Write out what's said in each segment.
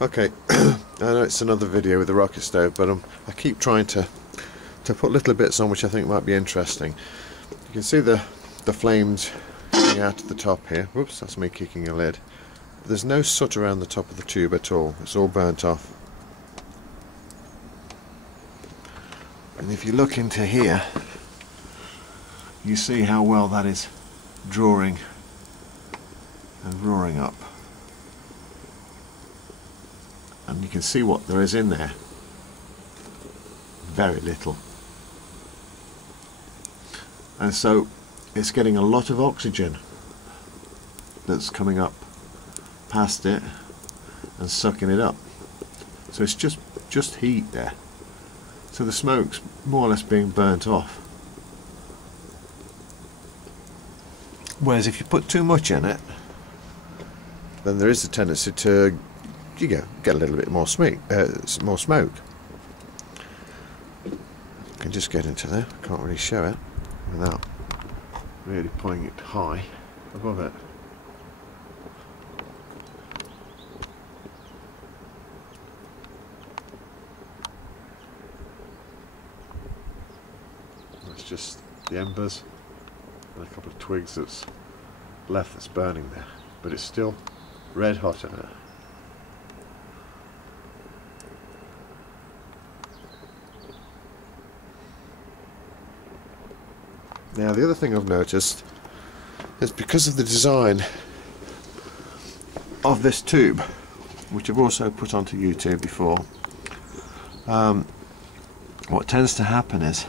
Okay, I know it's another video with the rocket stove, but I keep trying to put little bits on which I think might be interesting. You can see the flames coming out of the top here. Whoops, that's me kicking a lid. There's no soot around the top of the tube at all. It's all burnt off. And if you look into here, you see how well that is drawing and roaring up. And you can see what there is in there. Very little. And so it's getting a lot of oxygen that's coming up past it and sucking it up. So it's just heat there. So the smoke's more or less being burnt off. Whereas if you put too much in it, then there is a tendency to get a little bit more smoke. I can just get into there. I can't really show it without really pulling it high above it. That's just the embers and a couple of twigs that's left that's burning there, but it's still red hot in it. Now the other thing I've noticed is because of the design of this tube, which I've also put onto YouTube before, what tends to happen is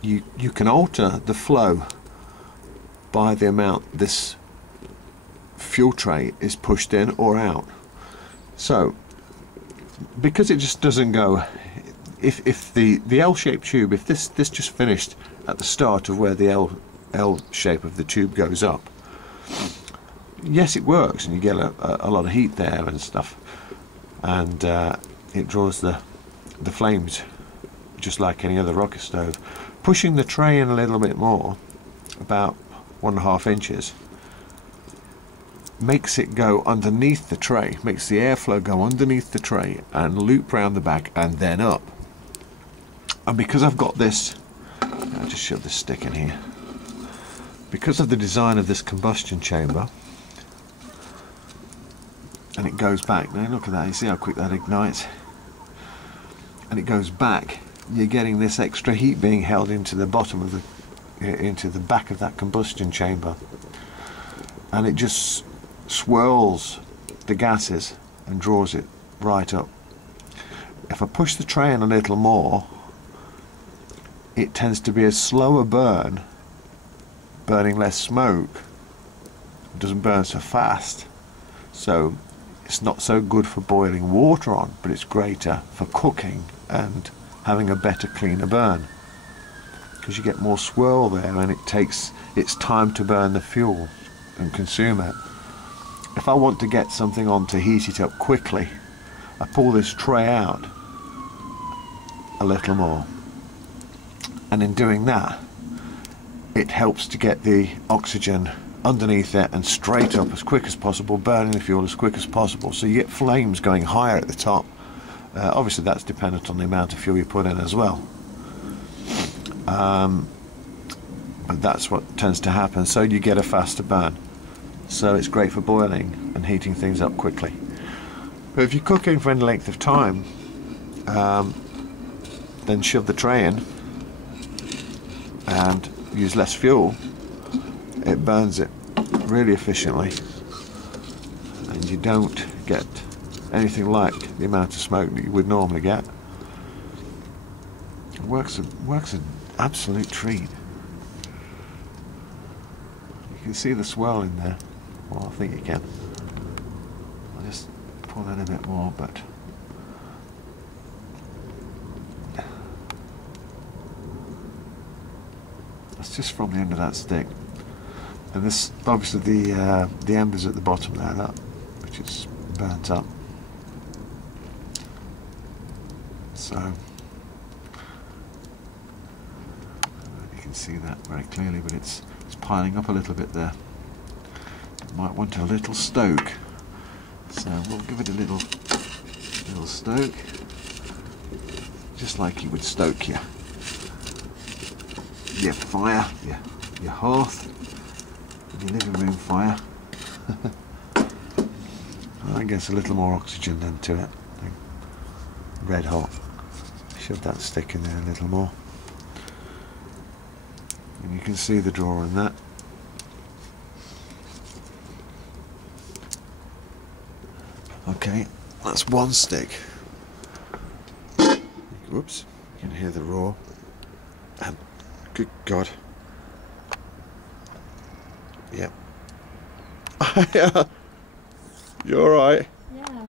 you can alter the flow by the amount this fuel tray is pushed in or out. So because it just doesn't go, if the L-shaped tube, if this just finished at the start of where the L shape of the tube goes up, yes, it works and you get a lot of heat there and stuff, and it draws the flames just like any other rocket stove. Pushing the tray in a little bit more, about 1.5 inches, makes it go underneath the tray, makes the airflow go underneath the tray and loop round the back and then up. And because I've got this, I'll just shove this stick in here, because of the design of this combustion chamber, and it goes back, now look at that, you see how quick that ignites, and it goes back, you're getting this extra heat being held into the bottom of into the back of that combustion chamber, and it just swirls the gases and draws it right up. If I push the tray in a little more, it tends to be a slower burn, burning less smoke, it doesn't burn so fast, so it's not so good for boiling water on, but it's greater for cooking and having a better, cleaner burn, because you get more swirl there and it takes its time to burn the fuel and consume it. If I want to get something on to heat it up quickly, I pull this tray out a little more, and in doing that it helps to get the oxygen underneath it and straight up as quick as possible, burning the fuel as quick as possible, so you get flames going higher at the top. Obviously that's dependent on the amount of fuel you put in as well, but that's what tends to happen, so you get a faster burn. So it's great for boiling and heating things up quickly. But if you're cooking for any length of time, then shove the tray in and use less fuel. It burns it really efficiently, and you don't get anything like the amount of smoke that you would normally get. It works an absolute treat. You can see the swirl in there. Well, I think you can. I'll just pull in a bit more, but that's just from the end of that stick. And this, obviously, the embers at the bottom there, that which is burnt up. So you can see that very clearly, but it's piling up a little bit there. It might want a little stoke. So we'll give it a little stoke, just like you would stoke your fire, your hearth, your living room fire. I guess a little more oxygen then to it. Red hot. Shove that stick in there a little more. And you can see the drawer in that. Okay, that's one stick. Whoops, you can hear the roar. And good God. Yep. You're alright.